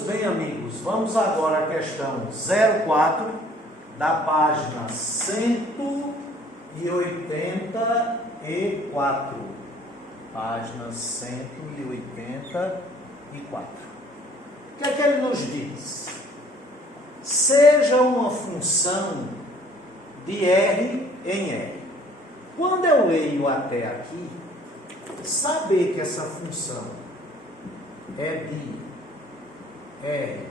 Bem, amigos, vamos agora à questão 04 da página 184. Página 184. O que é que ele nos diz? Seja uma função de R em R. Quando eu leio até aqui, saber que essa função é de R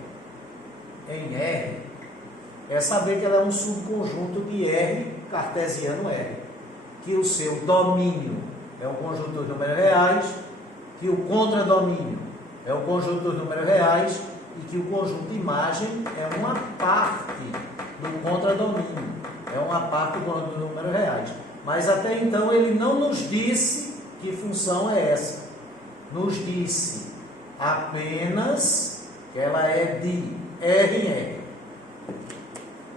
em R, é saber que ela é um subconjunto de R cartesiano R, que o seu domínio é o conjunto dos números reais, que o contradomínio é o conjunto dos números reais e que o conjunto de imagem é uma parte do contradomínio, é uma parte do conjunto dos números reais. Mas até então ele não nos disse que função é essa. Nos disse apenas que ela é de R em R.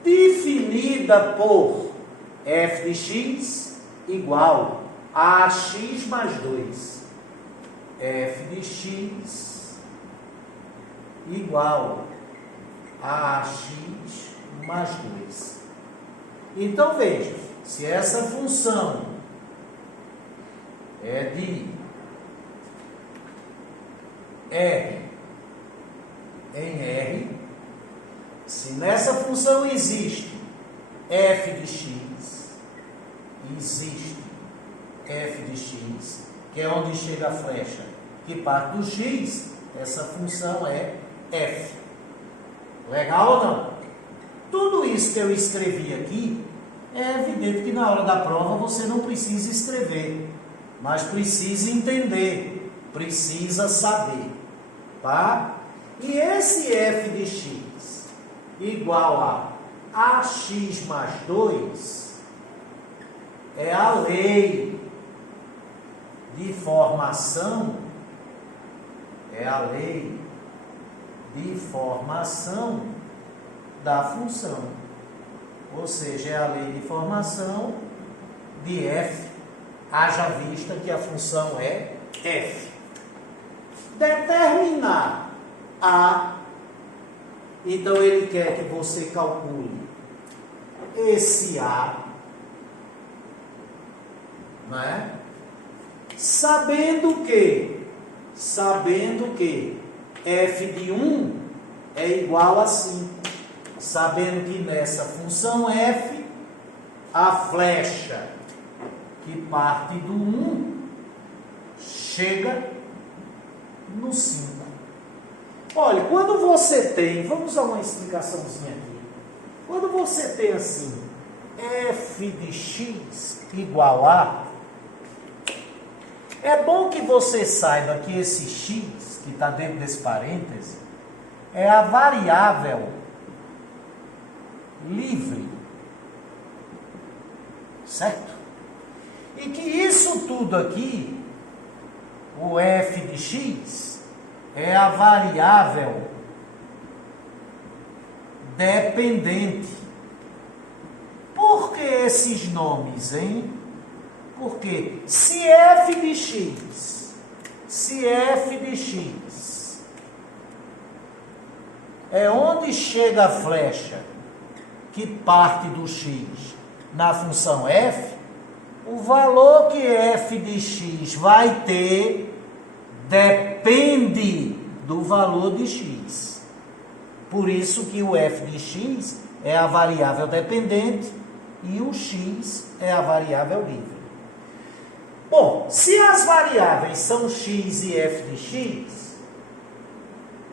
Definida por f de x igual a x mais 2. F de x igual a x mais 2. Então veja, se essa função é de R em R, se nessa função existe f de x, que é onde chega a flecha que parte do x, essa função é f. Legal ou não? Tudo isso que eu escrevi aqui, é evidente que na hora da prova você não precisa escrever, mas precisa entender, precisa saber, tá? E esse f de x igual a ax mais 2 é a lei de formação, da função. Ou seja, é a lei de formação de f, haja vista que a função é f. Determinar A, então ele quer que você calcule esse A, não é? Sabendo que f de 1 é igual a 5. Sabendo que nessa função f, a flecha que parte do 1 chega no 5. Olha, quando você tem, vamos dar uma explicaçãozinha aqui. Quando você tem assim, f de x igual a, é bom que você saiba que esse x, que está dentro desse parêntese, é a variável livre, certo? E que isso tudo aqui, o f de x, é a variável dependente. Por que esses nomes, hein? Porque se f de x é onde chega a flecha que parte do x na função f, o valor que f de x vai ter depende do valor de x. Por isso que o f de x é a variável dependente e o x é a variável livre. Bom, se as variáveis são x e f de x,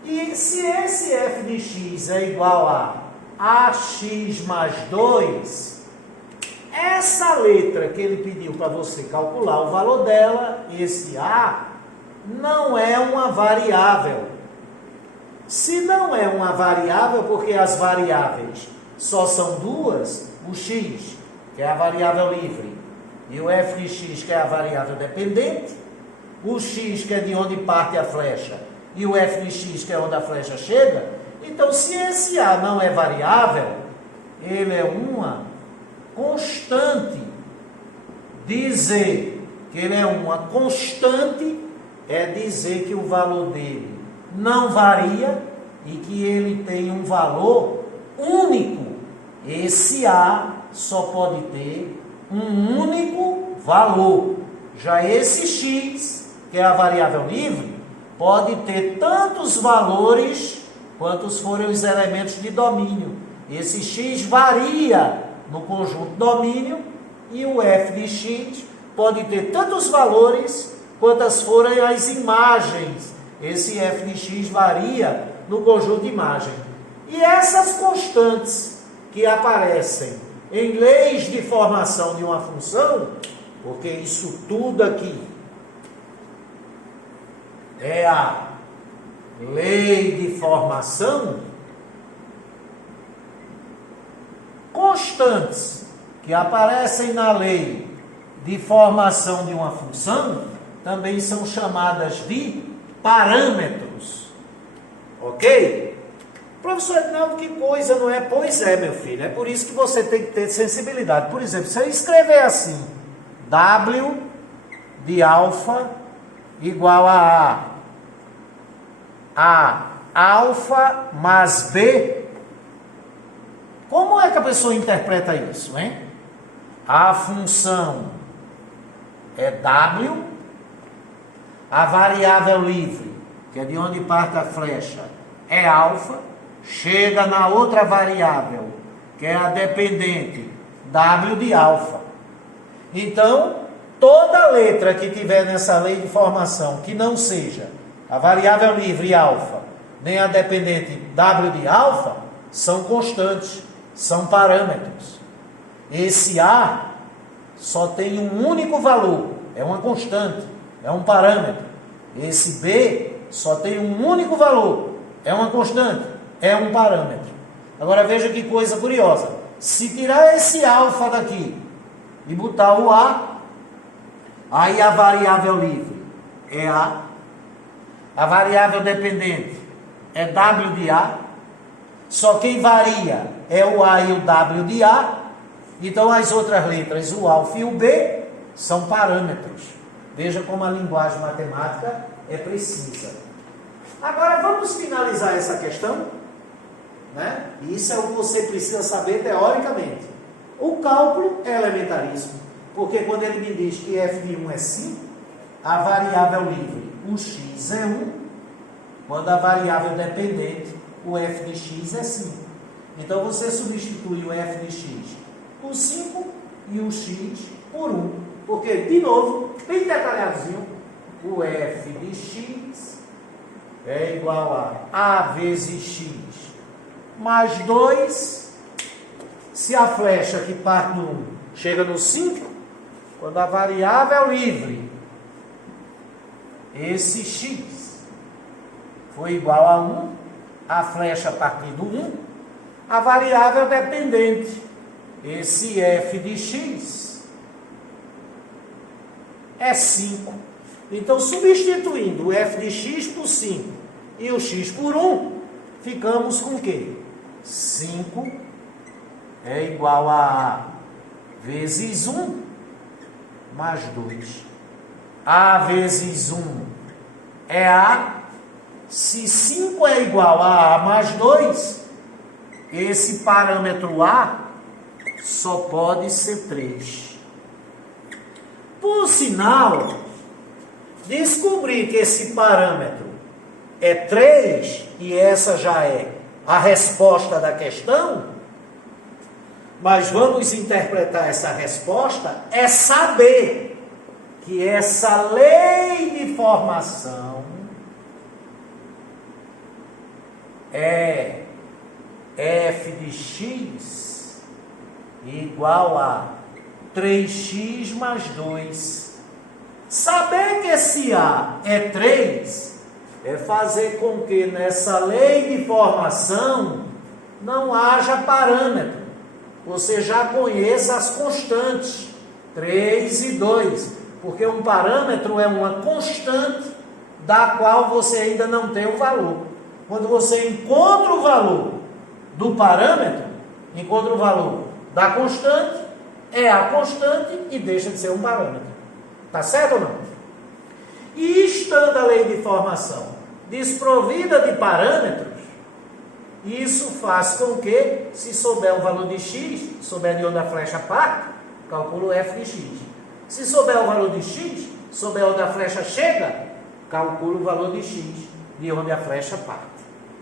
e se esse f de x é igual a ax mais 2, essa letra que ele pediu para você calcular o valor dela, esse a, não é uma variável. Se não é uma variável, porque as variáveis só são duas, o x, que é a variável livre, e o f de x, que é a variável dependente, o x, que é de onde parte a flecha, e o f de x, que é onde a flecha chega. Então, se esse a não é variável, ele é uma constante. Dizer que ele é uma constante é dizer que o valor dele não varia e que ele tem um valor único, esse A só pode ter um único valor. Já esse X, que é a variável livre, pode ter tantos valores quantos forem os elementos de domínio. Esse X varia no conjunto domínio e o f de X pode ter tantos valores quantas forem as imagens. Esse f de X varia no conjunto de imagem. E essas constantes que aparecem em leis de formação de uma função, porque isso tudo aqui é a lei de formação, constantes que aparecem na lei de formação de uma função também são chamadas de parâmetros. Ok? Professor Edinaldo, que coisa, não é? Pois é, meu filho. É por isso que você tem que ter sensibilidade. Por exemplo, se eu escrever assim, W de alfa igual a alfa mais B, como é que a pessoa interpreta isso, hein? A função é W, a variável livre, que é de onde parte a flecha, é alfa, chega na outra variável, que é a dependente, W de alfa. Então, toda letra que tiver nessa lei de formação, que não seja a variável livre alfa, nem a dependente W de alfa, são constantes, são parâmetros. Esse A só tem um único valor, é uma constante, é um parâmetro. Esse B só tem um único valor, é uma constante, é um parâmetro. Agora veja que coisa curiosa. Se tirar esse alfa daqui e botar o A, aí a variável livre é a variável dependente é W de A, só quem varia é o A e o W de A, então as outras letras, o alfa e o B, são parâmetros. Veja como a linguagem matemática é precisa. Agora vamos finalizar essa questão, né? Isso é o que você precisa saber teoricamente. O cálculo é elementaríssimo, porque quando ele me diz que f de 1 é 5, a variável livre, o x é 1, quando a variável dependente, o f de x é 5. Então você substitui o f de x por 5 e o x por 1. Porque, de novo, bem detalhadinho, o f de x é igual a vezes x mais 2. Se a flecha que parte no 1 chega no 5, quando a variável livre, esse x, foi igual a 1, a flecha a partir do 1, a variável dependente, esse f de x, é 5. Então, substituindo o f de x por 5 e o x por 1, ficamos com o quê? 5 é igual a vezes 1 mais 2. A vezes 1 é A. Se 5 é igual a mais 2, esse parâmetro A só pode ser 3. Por sinal, descobrir que esse parâmetro é 3, e essa já é a resposta da questão, mas vamos interpretar essa resposta, é saber que essa lei de formação é f de x igual a 3x mais 2. Saber que esse A é 3 é fazer com que nessa lei de formação não haja parâmetro. Você já conheça as constantes, 3 e 2, porque um parâmetro é uma constante da qual você ainda não tem o valor. Quando você encontra o valor do parâmetro, encontra o valor da constante, é a constante e deixa de ser um parâmetro. Tá certo ou não? E estando a lei de formação desprovida de parâmetros, Isso faz com que, se souber o valor de x, souber de onde a flecha parte, calcula o f de x. Se souber o valor de x, souber onde a flecha chega, calcula o valor de x de onde a flecha parte.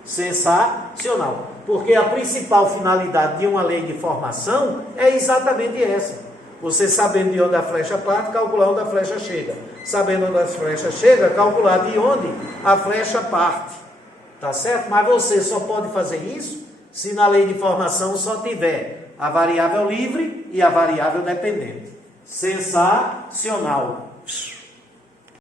Sensacional. Porque a principal finalidade de uma lei de formação é exatamente essa. Você sabendo de onde a flecha parte, calcular onde a flecha chega. Sabendo onde a flecha chega, calcular de onde a flecha parte. Tá certo? Mas você só pode fazer isso se na lei de formação só tiver a variável livre e a variável dependente. Sensacional.